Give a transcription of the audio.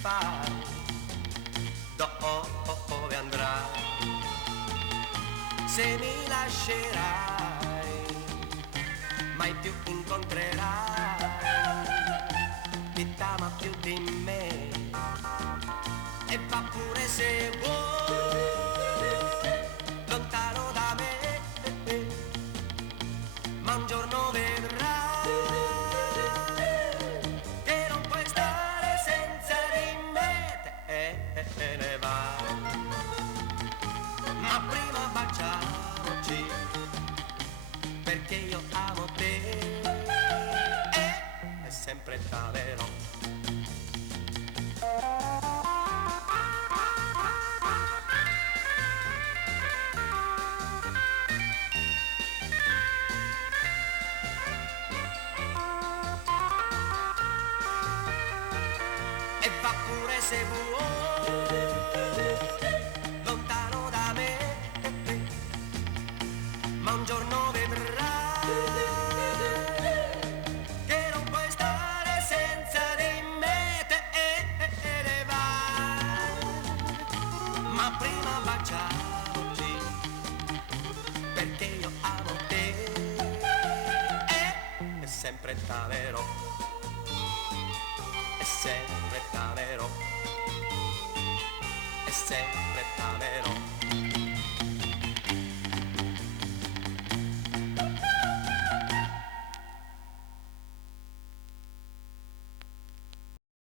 fai, dove andrai, se mi lascerai, mai più incontrerai chi t'ama più di me, e va pure se vuoi lontano da me, ma un giorno vedrai che non puoi stare senza di me, te ne vai, ma prima baciamoci, perché io amo te, e sempre t'amerò. E va pure se vuoi lontano da me, ma un giorno vedrai che non puoi stare senza di me, te ne vai, ma prima baciamoci, perché io amo te, e sempre t'amerò, e sempre t'amerò, e sempre t'amerò.